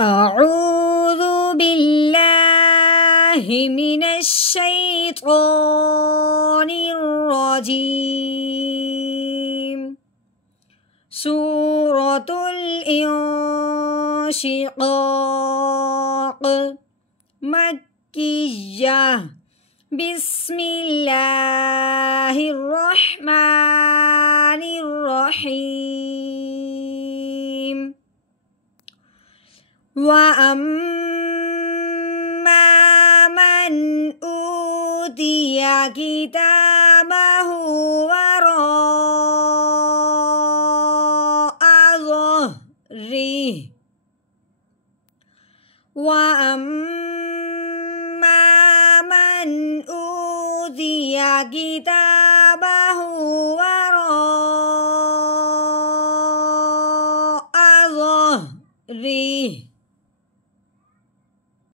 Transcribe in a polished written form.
أعوذ بالله من الشيطان الرجيم. سورة الانشقاق مكية. بسم الله الرحمن الرحيم. وأما من أوتي كتابه وراء ظهره كتابه وراء ظهره